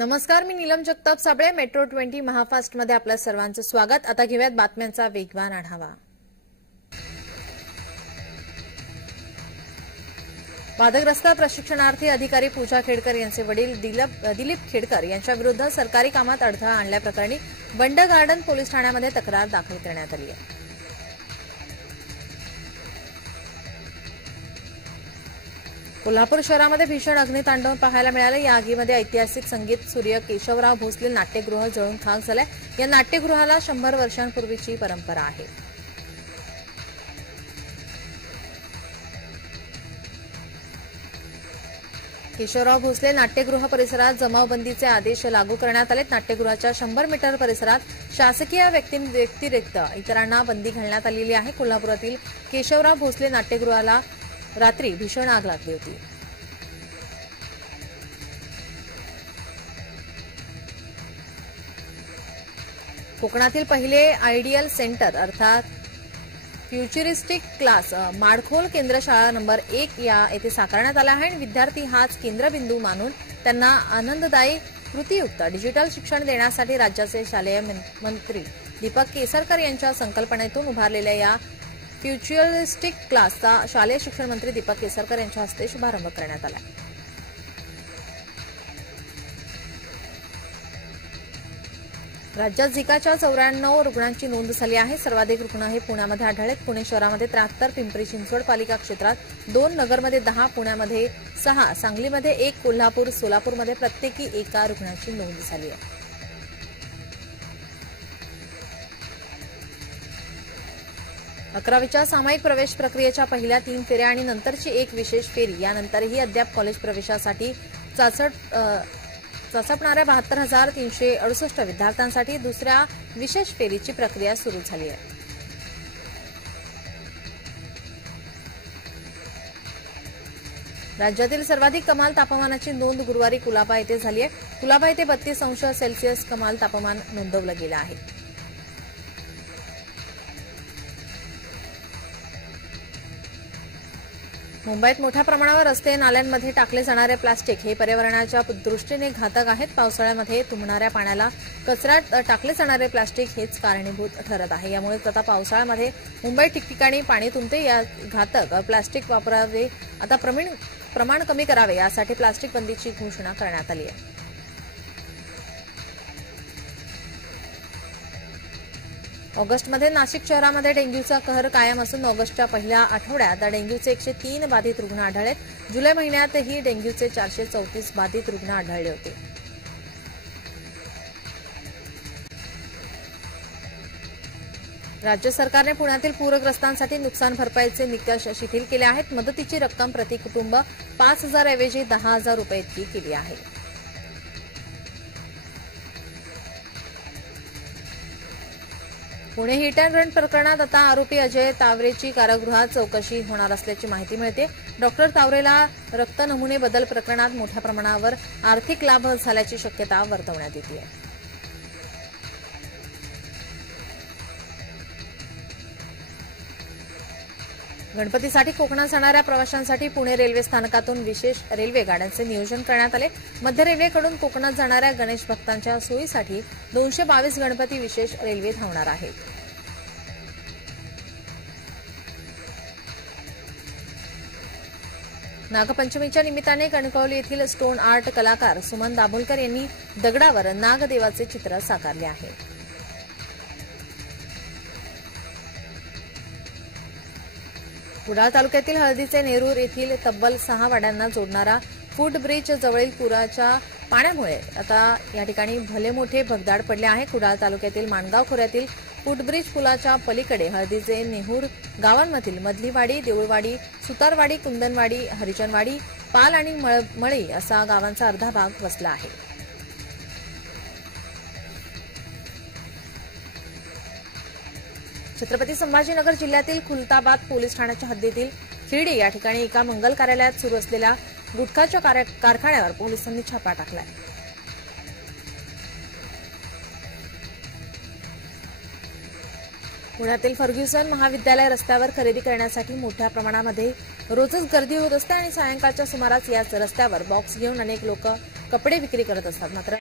नमस्कार, मी नीलम जगताप साबळे. मेट्रो 20 महाफास्ट मध्ये आपल्या सर्वांचं स्वागत. आता घेऊयात बातम्यांचा वेगवान आढावा. वादग्रस्त प्रशिक्षणार्थी अधिकारी पूजा खेडकर यांचे वडील दिलीप खेडकर यांच्या विरुद्ध सरकारी कामात अडथळा आणल्याप्रकरणी बंड गार्डन पोलीस ठाण्यामध्ये तक्रार दाखल करण्यात आली आहे. कोल्हापूर शहरामध्ये भीषण अग्नितांडव पाहायला मिळाले. या आगीमध्ये ऐतिहासिक संगीत सूर्य केशवराव भोसले नाट्यगृह जळून खाक झालंय. या नाट्यगृहाला 100 वर्षांपूर्वीची परंपरा आहे. केशवराव भोसले नाट्यगृह परिसरात जमावबंदीचे आदेश लागू करण्यात आले. नाट्यगृहाच्या 100 मीटर परिसरात शासकीय व्यतिरिक्त इतरांना बंदी घालण्यात आलेली आहे. कोल्हापुरातील केशवराव भोसले नाट्यगृहाला रात्री भीषण आग लागली होती. कोकणातील पहिले आयडियल सेंटर अर्थात फ्युचरिस्टिक क्लास माडखोल केंद्र शाळा नंबर 1 येथे साकारण्यात आला आहे. विद्यार्थी हाच केंद्रबिंदू मानून त्यांना आनंददायी कृतीयुक्त डिजिटल शिक्षण देण्यासाठी राज्याचे शालेय मंत्री दीपक केसरकर यांच्या संकल्पनेतून उभारलेल्या या फ्युचरिस्टिक क्लासचा शालेय शिक्षण मंत्री दीपक केसरकर यांच्या हस्ते शुभारंभ करण्यात आला. राज्यात झिकाच्या 94 रुग्णांची नोंद झाली आहे. सर्वाधिक रुग्ण हे पुण्यामध्ये आढळलेत. पुणे शहरामध्ये 73, पिंपरी चिंचवड पालिका क्षेत्रात 2, नगरमध्ये 10, पुण्यामध्ये 6, सांगलीमध्ये 1, कोल्हापूर, सोलापूरमध्ये प्रत्येकी एका रुग्णाची नोंद झाली आहे. अकरावीच्या सामायिक प्रवेश प्रक्रियेच्या पहिल्या 3 फेऱ्या आणि नंतरची एक विशेष फेरी यानंतरही अद्याप कॉलेज प्रवेशासाठी चाचपणाऱ्या 72,368 विद्यार्थ्यांसाठी दुसऱ्या विशेष फेरीची प्रक्रिया सुरू झाली आहे. राज्यातील सर्वाधिक कमाल तापमानाची नोंद गुरुवारी कुलाबा येथे झाली आहे. कुलाबा येथे 32 अंश सेल्सिअस कमाल तापमान नोंदवलं गेलं आहे. मुंबईत मोठ्या प्रमाणावर रस्ते नाल्यांमध्ये टाकले जाणारे प्लास्टिक हे पर्यावरणाच्या दृष्टीने घातक आहेत. पावसाळ्यामध्ये तुंबणाऱ्या पाण्याला कचऱ्यात टाकले जाणारे प्लास्टिक हेच कारणीभूत ठरत आहे. यामुळे आता पावसाळ्यामध्ये मुंबईत ठिकठिकाणी पाणी तुंबते. या घातक प्लास्टिक वापरावे आता प्रमाण कमी करावे यासाठी प्लास्टिक बंदीची घोषणा करण्यात आली आहे. ऑगस्टमध्ये नाशिक शहरामध्ये डेंग्यूचा कहर कायम असून ऑगस्टच्या पहिल्या आठवड्यात डेंग्यूचे 103 बाधित रुग्ण आढळलेत. जुलै महिन्यातही डेंग्यूचे 434 बाधित रुग्ण आढळले होते. राज्य सरकारने पुण्यातील पूरग्रस्तांसाठी नुकसान भरपाईचे निकष शिथिल केले आहेत. मदतीची रक्कम प्रति कुटुंब 5,000 ऐवजी 10,000 रुपये इतकी केली आहे. पुणे हिट अँड रन प्रकरणात आता आरोपी अजय तावरेची कारागृहात चौकशी होणार असल्याची माहिती मिळते. डॉक्टर तावरेला रक्त नमुने बदल प्रकरणात मोठ्या प्रमाणावर आर्थिक लाभ झाल्याची शक्यता वर्तवण्यात येते. गणपतीसाठी कोकणात जाणाऱ्या प्रवाशांसाठी पुणे रेल्वे स्थानकातून विशेष रेल्वे गाड्यांचे नियोजन करण्यात आले. मध्य रेल्वेकडून कोकणात जाणाऱ्या गणेश भक्तांच्या सोयीसाठी 222 गणपती विशेष रेल्वे धावणार आहेत. नागपंचमीच्या निमित्ताने कणकवली येथील स्टोन आर्ट कलाकार सुमन दाभोलकर यांनी दगडावर नागदेवाचे चित्र साकारले आहे. कुडाळ तालुक्यातील हळदीचे नेरूर येथील तब्बल 6 वाड्यांना जोडणारा फूट ब्रिज जवळील पुराच्या पाण्यामुळे आता या ठिकाणी भले मोठे भगदाड पडले आहे. कुडाळ तालुक्यातील माणगाव खोऱ्यातील फूटब्रिज पुलाच्या पलीकडे हळदीचे नेहूर गावांमधील मधलीवाडी, देऊळवाडी, सुतारवाडी, कुंदनवाडी, हरिजनवाडी, पाल आणि मळी असा गावांचा अर्धा भाग वसला आहे. छत्रपती संभाजीनगर जिल्ह्यातील खुलताबाद पोलीस ठाण्याच्या हद्दीतील खिरडी या ठिकाणी एका मंगल कार्यालयात सुरू असलेल्या गुटखाच्या कारखान्यावर पोलिसांनी छापा टाकला. पुण्यातील फर्ग्युसन महाविद्यालय रस्त्यावर खरेदी करण्यासाठी मोठ्या प्रमाणामध्ये रोजच गर्दी होत असते आणि सायंकाळच्या सुमारास याच रस्त्यावर बॉक्स घेऊन अनेक लोक कपडे विक्री करत असतात. मात्र